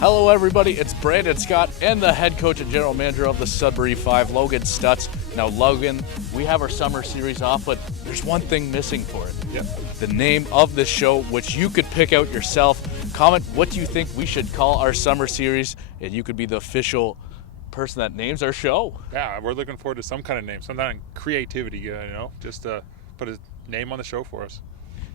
Hello everybody, it's Branden Scott and the head coach and general manager of the Sudbury 5, Logan Stutz. Now Logan, we have our summer series off, but there's one thing missing for it. Yep. The name of the show, which you could pick out yourself. Comment what do you think we should call our summer series, and you could be the official person that names our show. Yeah, we're looking forward to some kind of name, some kind of creativity, just put a name on the show for us.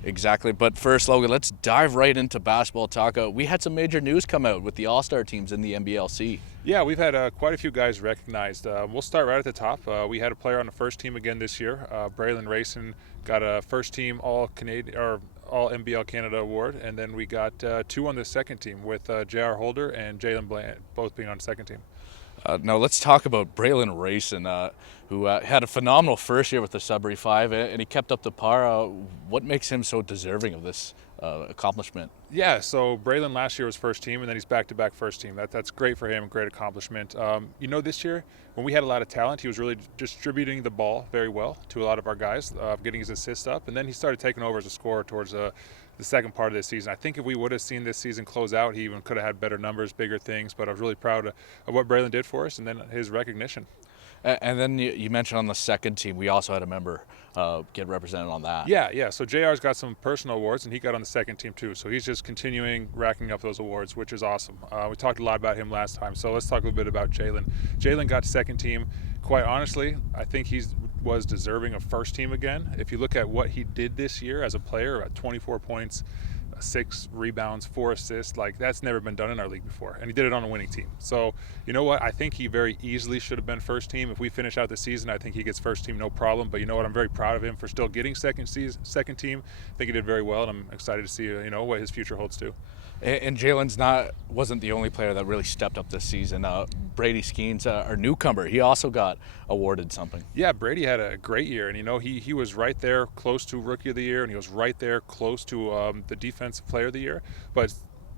Exactly, but first, Logan, let's dive right into basketball talk. We had some major news come out with the All-Star teams in the NBLC. Yeah, we've had quite a few guys recognized. We'll start right at the top. We had a player on the first team again this year. Branden Racing got a first team All-Canadian or All-NBL Canada award, and then we got two on the second team with J.R. Holder and Jalen Bland both being on the second team. Now let's talk about Branden Racing, who had a phenomenal first year with the Sudbury 5, and he kept up the par. What makes him so deserving of this accomplishment? Yeah, so Branden last year was first team, and then he's back-to-back first team. That's great for him, great accomplishment. This year, when we had a lot of talent, he was really distributing the ball very well to a lot of our guys, getting his assists up, and then he started taking over as a scorer towards the second part of this season. I think if we would have seen this season close out, he even could have had better numbers, bigger things, but I was really proud of what Branden did for us and then his recognition. And then you mentioned on the second team, we also had a member get represented on that. Yeah. So JR's got some personal awards, and he got on the second team too. So he's just continuing racking up those awards, which is awesome. We talked a lot about him last time, so let's talk a little bit about Jalen. Jalen got second team. Quite honestly, I think he was deserving of first team again. If you look at what he did this year as a player, at 24 points, 6 rebounds, 4 assists, that's never been done in our league before, and he did it on a winning team. So you know what, I think he very easily should have been first team. If we finish out the season, I think he gets first team, no problem. But you know what, I'm very proud of him for still getting second team. I think he did very well, and I'm excited to see what his future holds too. And Jalen's wasn't the only player that really stepped up this season. Brady Skeens, our newcomer, he also got awarded something. Yeah, Brady had a great year, and he was right there close to Rookie of the Year, and he was right there close to the Defensive Player of the Year, but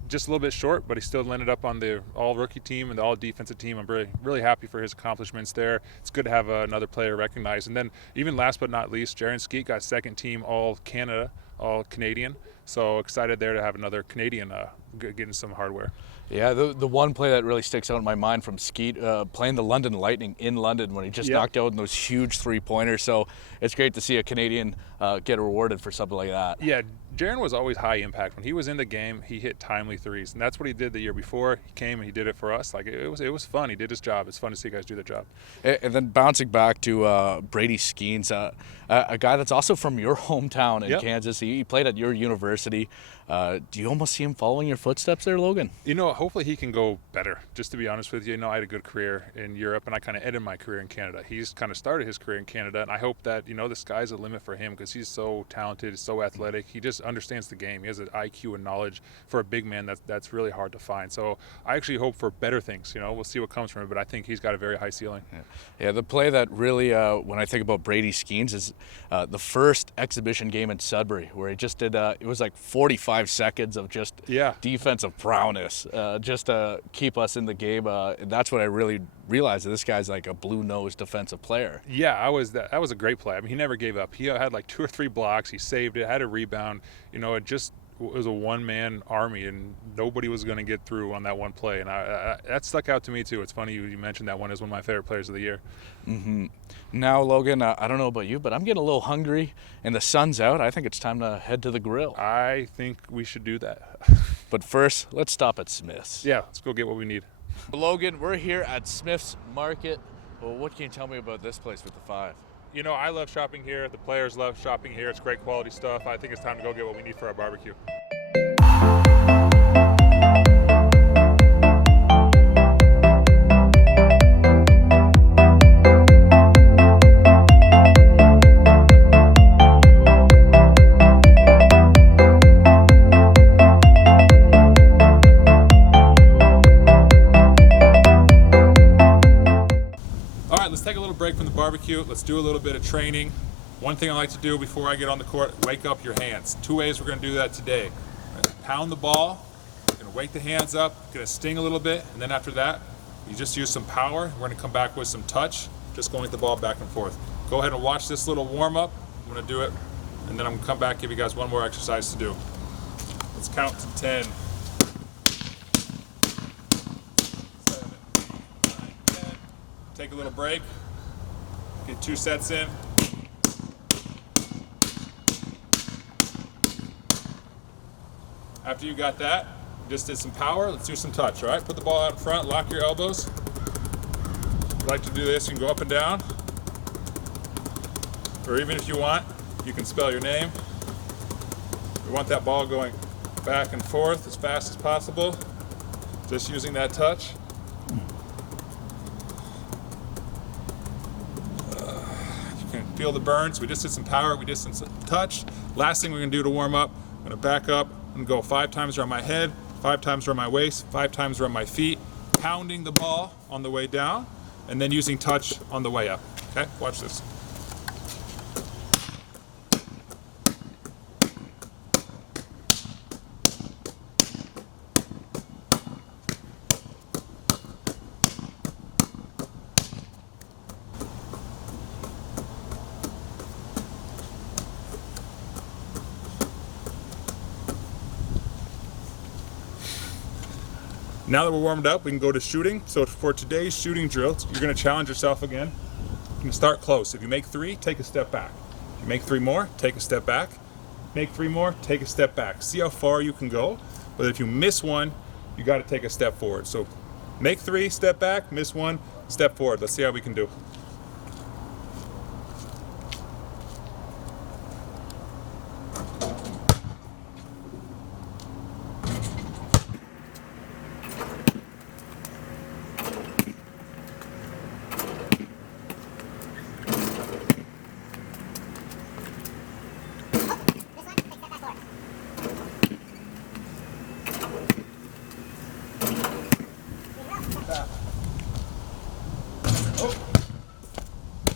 just a little bit short. But he still ended up on the All-Rookie team and the All-Defensive team. I'm really, really happy for his accomplishments there. It's good to have another player recognized. And then even last but not least, Jaron Skeet got second team All-Canada, All-Canadian. So excited there to have another Canadian getting some hardware. Yeah, the one play that really sticks out in my mind from Skeet, playing the London Lightning in London when he just knocked out those huge three-pointers. So it's great to see a Canadian get rewarded for something like that. Yeah, Jaron was always high impact. When he was in the game, he hit timely threes, and that's what he did the year before. He came and he did it for us. It was fun. He did his job. It's fun to see guys do their job. And then bouncing back to Brady Skeens, a guy that's also from your hometown in Kansas. He played at your university. Do you almost see him following your footsteps there, Logan? Hopefully he can go better. Just to be honest with you, I had a good career in Europe, and I kind of ended my career in Canada. He's kind of started his career in Canada, and I hope that, the sky's the limit for him because he's so talented, so athletic. He just understands the game. He has an IQ and knowledge for a big man that's really hard to find. So I actually hope for better things. We'll see what comes from it, but I think he's got a very high ceiling. Yeah, the play that really, when I think about Brady Skeens, is the first exhibition game in Sudbury where he just did, it was like 45 seconds of just defensive prowess, just to keep us in the game. And that's what I really realized, that this guy's like a blue-nosed defensive player. Yeah, that was a great play. I mean, he never gave up. He had like 2 or 3 blocks. He saved it, had a rebound. It was a one-man army, and nobody was going to get through on that one play. And that stuck out to me, too. It's funny you mentioned that one as one of my favorite players of the year. Mm-hmm. Now, Logan, I don't know about you, but I'm getting a little hungry, and the sun's out. I think it's time to head to the grill. I think we should do that. But first, let's stop at Smith's. Yeah, let's go get what we need. Logan, we're here at Smith's Market. Well, what can you tell me about this place with the 5? I love shopping here. The players love shopping here. It's great quality stuff. I think it's time to go get what we need for our barbecue. Break from the barbecue. Let's do a little bit of training. One thing I like to do before I get on the court, wake up your hands. 2 ways we're going to do that today. Pound the ball, going to wake the hands up, going to sting a little bit, and then after that, you just use some power. We're going to come back with some touch, just going with the ball back and forth. Go ahead and watch this little warm up. I'm going to do it, and then I'm going to come back and give you guys one more exercise to do. Let's count to 10. 7, 9, 10. Take a little break. Get 2 sets in. After you got that, just did some power. Let's do some touch, all right? Put the ball out in front, lock your elbows. If you like to do this, you can go up and down. Or even if you want, you can spell your name. We want that ball going back and forth as fast as possible. Just using that touch. You can feel the burns. We just did some power, we just did some touch. Last thing we're gonna do to warm up, I'm gonna back up and go 5 times around my head, 5 times around my waist, 5 times around my feet, pounding the ball on the way down, and then using touch on the way up. Okay, watch this. Now that we're warmed up, we can go to shooting. So for today's shooting drill, you're gonna challenge yourself again. You can start close. If you make 3, take a step back. If you make 3 more, take a step back. Make 3 more, take a step back. See how far you can go. But if you miss one, you gotta take a step forward. So make 3, step back, miss 1, step forward. Let's see how we can do.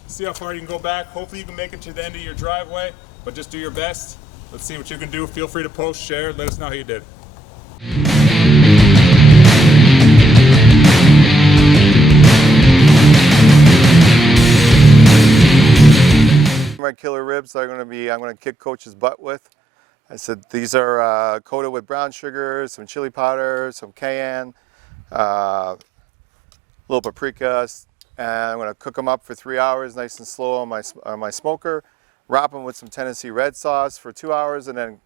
See how far you can go back. Hopefully you can make it to the end of your driveway, but just do your best. Let's see what you can do. Feel free to post, share, let us know how you did. My killer ribs I'm gonna kick Coach's butt with. I said these are coated with brown sugar, some chili powder, some cayenne, little paprika, and I'm going to cook them up for 3 hours nice and slow on my smoker, wrap them with some Tennessee red sauce for 2 hours, and then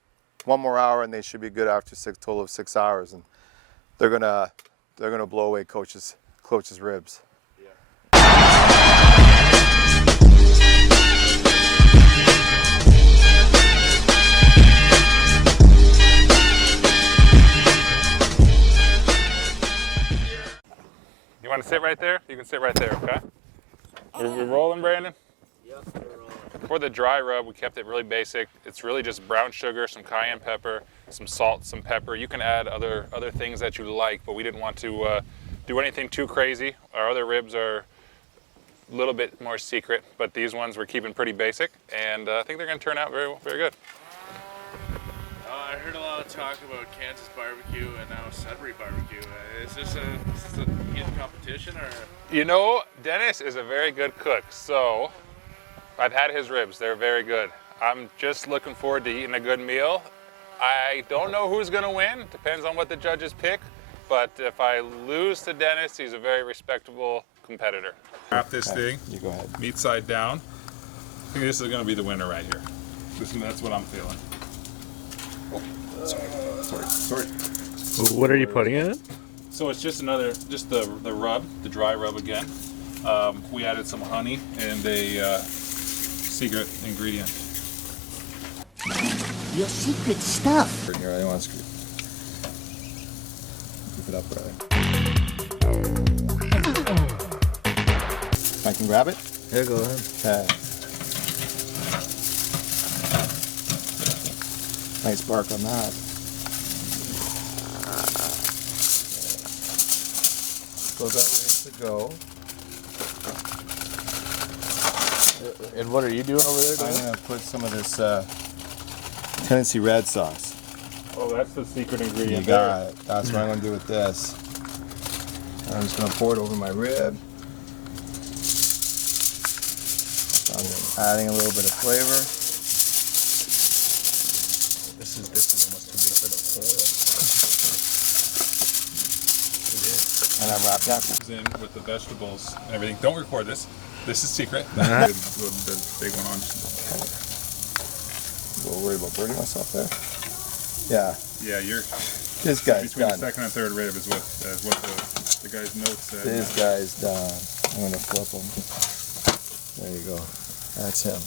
1 more hour, and they should be good after total of 6 hours, and they're gonna blow away Coach's ribs. You want to sit right there? You can sit right there, okay? We're rolling, Brandon? Yep, we're rolling. For the dry rub, we kept it really basic. It's really just brown sugar, some cayenne pepper, some salt, some pepper. You can add other things that you like, but we didn't want to do anything too crazy. Our other ribs are a little bit more secret, but these ones we're keeping pretty basic, and I think they're going to turn out very, very good. I heard a lot of talk about Kansas barbecue and now Sudbury barbecue. Is this a heated competition, or? You know, Dennis is a very good cook, so I've had his ribs. They're very good. I'm just looking forward to eating a good meal. I don't know who's going to win. Depends on what the judges pick. But if I lose to Dennis, he's a very respectable competitor. Wrap this thing. You go ahead. Meat side down. I think this is going to be the winner right here. That's what I'm feeling. Oh, sorry. What are you putting in it? So it's just the rub, the dry rub again. We added some honey and a secret ingredient. Your secret stuff. Here, I want to keep it up, brother. I can grab it? Here, go ahead. Okay. Nice bark on that. So that ready to go. And what are you doing over there, I'm Dennis? going to put some of this Tennessee red sauce. Oh, that's the secret ingredient. You got it. That's what I'm going to do with this. I'm just going to pour it over my rib. So I'm adding a little bit of flavor. This is almost too big for the And I'm wrapped up. In with the vegetables and everything. Don't record this. This is secret. The big one on. A little worried about burning myself there. Yeah. Yeah, you're. This guy's between done. the second and third rib is what the guy's notes said. This guy's done. I'm gonna flip him. There you go. That's him.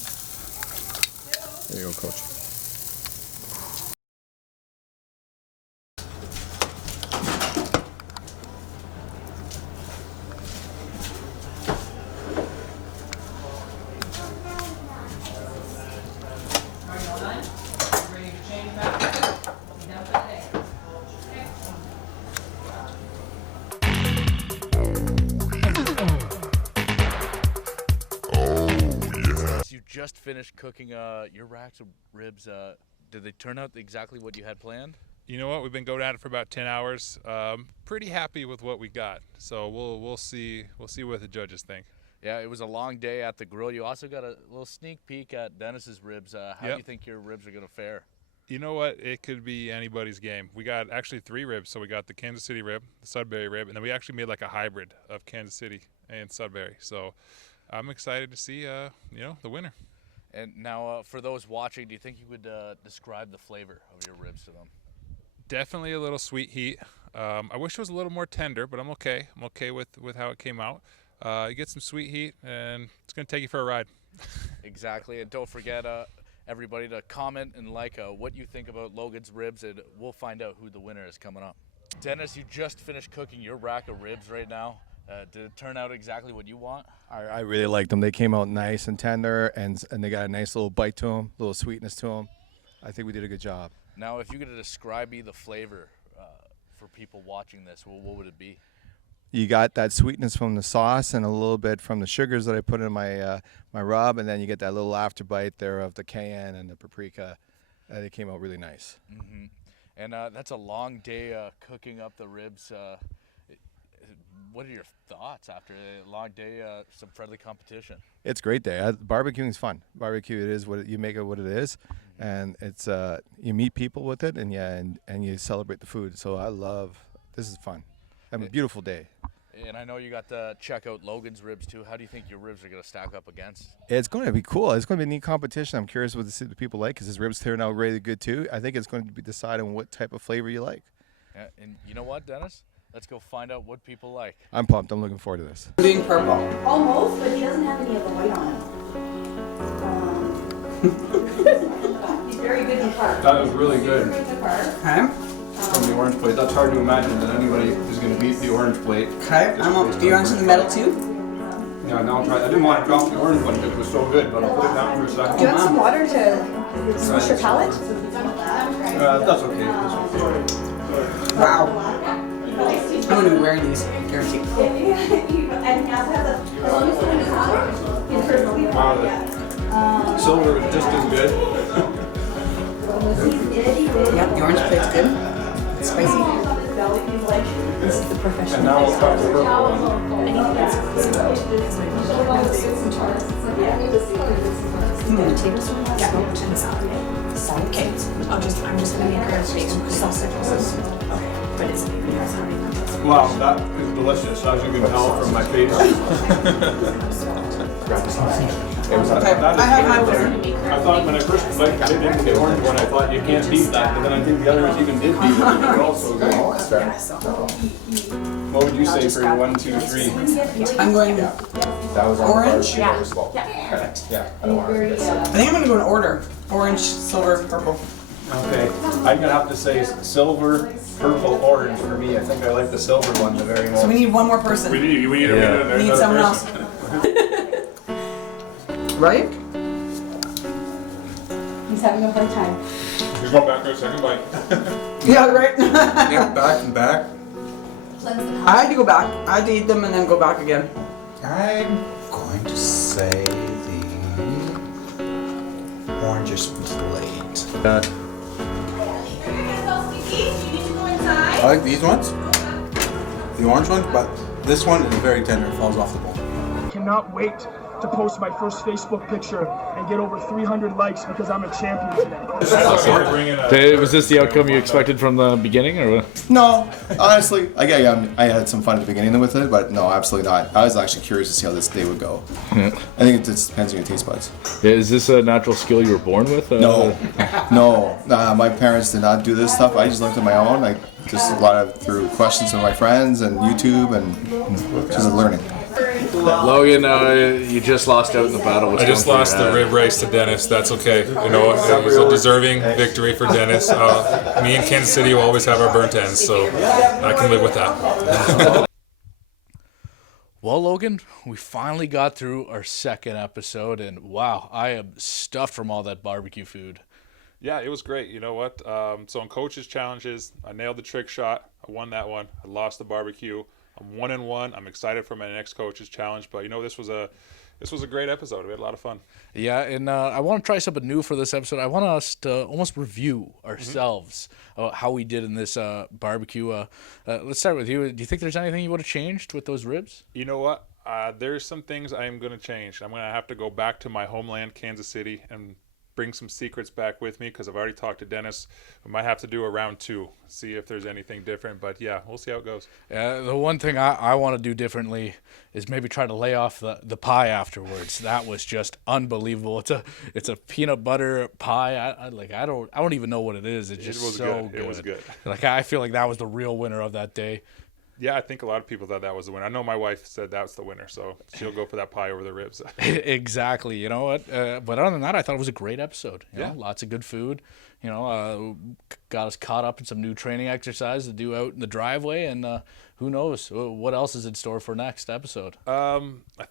There you go, Coach. Just finished cooking your racks of ribs. Did they turn out exactly what you had planned? You know what? We've been going at it for about 10 hours. Pretty happy with what we got. So we'll see what the judges think. Yeah, it was a long day at the grill. You also got a little sneak peek at Dennis's ribs. How do you think your ribs are going to fare? You know what? It could be anybody's game. We got actually 3 ribs. So we got the Kansas City rib, the Sudbury rib, and then we actually made like a hybrid of Kansas City and Sudbury. So I'm excited to see the winner. And now, for those watching, do you think you would describe the flavor of your ribs to them? Definitely a little sweet heat. I wish it was a little more tender, but I'm okay. I'm okay with how it came out. You get some sweet heat, and it's going to take you for a ride. Exactly. And don't forget, everybody, to comment and like what you think about Logan's ribs, and we'll find out who the winner is coming up. Dennis, you just finished cooking your rack of ribs right now. Did it turn out exactly what you want? I really liked them. They came out nice and tender, and they got a nice little bite to them, a little sweetness to them. I think we did a good job. Now, if you could describe me the flavor for people watching this, what would it be? You got that sweetness from the sauce and a little bit from the sugars that I put in my my rub, and then you get that little after bite there of the cayenne and the paprika. They came out really nice. Mm-hmm. And that's a long day cooking up the ribs. What are your thoughts after a long day, some friendly competition? It's a great day. Barbecuing is fun. Barbecue, it is what you make it what it is, and it's you meet people with it, and and you celebrate the food. So this is fun. A beautiful day. And I know you got to check out Logan's ribs too. How do you think your ribs are going to stack up against? It's going to be cool. It's going to be a neat competition. I'm curious what the people like, because his ribs turn out really good too. I think it's going to be deciding what type of flavor you like. And you know what, Dennis? Let's go find out what people like. I'm pumped. I'm looking forward to this. I'm doing purple. Almost, but he doesn't have any of the white on him. He's very good in park. That was really good. Okay. From the orange plate. That's hard to imagine that anybody is going to beat the orange plate. Okay. Do you want some metal too? Yeah, now I'll try. I didn't want to drop the orange one because it was so good, but I'll put it down for a second. Do you want some water to squish your palate? That's okay. Wow. I'm going to be wearing these, guaranteed. Silver was just as good. Yep, the orange plate's good. It's spicy. This is the professional. And now we'll try the purple one. Okay, I'm just gonna make her steak and sausage. But it's Wow, that is delicious. As you can tell from my face. Okay, I have my winner. I thought when I first bit into the orange one, I thought you can't beat that, but then I think the others even did beat it. They were also good. What would you say for your 1, 2, 3? I'm going orange. Yeah. I think I'm going to go in order. Orange, silver, purple. Okay, I'm gonna have to say silver, purple, orange for me. I think I like the silver one the very most. So we need one more person. We need We need someone else. Right? He's having a hard time. He's going back for a second bite. Yeah, right? Yeah, back and back. I had to go back. I had to eat them and then go back again. I'm going to say the orangest plate. I like these ones, the orange ones, but this one is very tender. It falls off the bowl. Cannot wait to post my first Facebook picture and get over 300 likes because I'm a champion today. Was this the outcome you expected from the beginning, or what? No, honestly, I had some fun at the beginning with it, but no, absolutely not. I was actually curious to see how this day would go. Yeah. I think it just depends on your taste buds. Yeah, is this a natural skill you were born with? No. My parents did not do this stuff. I just learned on my own. Like just a lot of through questions from my friends and YouTube and just learning. Logan, you just lost out in the battle. I just lost the rib race to Dennis. That's okay. You know, it was a deserving victory for Dennis. Me and Kansas City will always have our burnt ends, so I can live with that. Well, Logan, we finally got through our second episode, and wow, I am stuffed from all that barbecue food. Yeah, it was great. You know what? So in coaches' challenges, I nailed the trick shot. I won that one. I lost the barbecue. I'm 1-1. I'm excited for my next coach's challenge, but you know, this was a great episode. We had a lot of fun. Yeah, and I want to try something new for this episode. I want us to almost review ourselves, how we did in this barbecue. Let's start with you. Do you think there's anything you would have changed with those ribs? You know what? There's some things I am going to change. I'm going to have to go back to my homeland, Kansas City, and bring some secrets back with me because I've already talked to Dennis. We might have to do a round 2, see if there's anything different. But yeah, we'll see how it goes. The one thing I want to do differently is maybe try to lay off the pie afterwards. That was just unbelievable. It's a peanut butter pie. I don't even know what it is. It was so good. It was good. Like I feel like that was the real winner of that day. Yeah, I think a lot of people thought that was the winner. I know my wife said that's the winner, so she'll go for that pie over the ribs. Exactly. You know what? But other than that, I thought it was a great episode. You know, lots of good food. You know, got us caught up in some new training exercise to do out in the driveway, and who knows what else is in store for next episode. I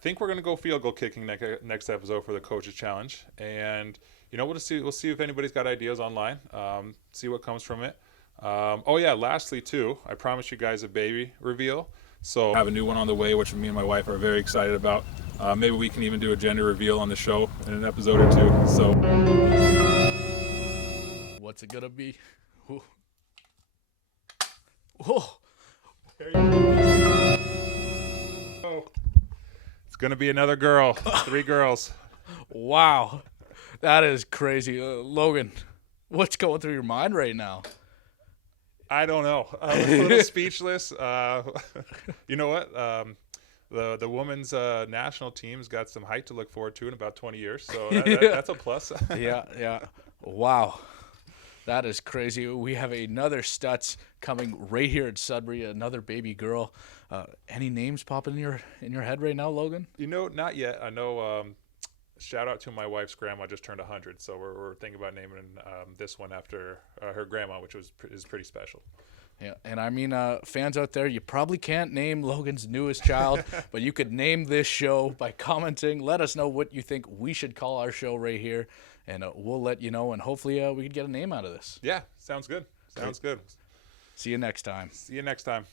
think we're gonna go field goal kicking next episode for the coaches challenge, and you know, we'll see if anybody's got ideas online. See what comes from it. Lastly too, I promised you guys a baby reveal. So I have a new one on the way, which me and my wife are very excited about. Maybe we can even do a gender reveal on the show in an episode or 2. So what's it gonna be? Ooh. Oh. It's gonna be another girl. 3 girls. Wow, that is crazy. Logan, what's going through your mind right now? I don't know. I'm a little speechless. You know what? The women's national team's got some height to look forward to in about 20 years, so that's a plus. Yeah. Wow. That is crazy. We have another Stutz coming right here at Sudbury, another baby girl. Any names popping in your head right now, Logan? You know, not yet. I know shout out to my wife's grandma, just turned 100, so we're thinking about naming this one after her grandma, which is pretty special. Yeah, and I mean, fans out there, you probably can't name Logan's newest child, but you could name this show by commenting. Let us know what you think we should call our show right here, and we'll let you know, and hopefully we could get a name out of this. Yeah, sounds good. Sounds good. See you next time. See you next time.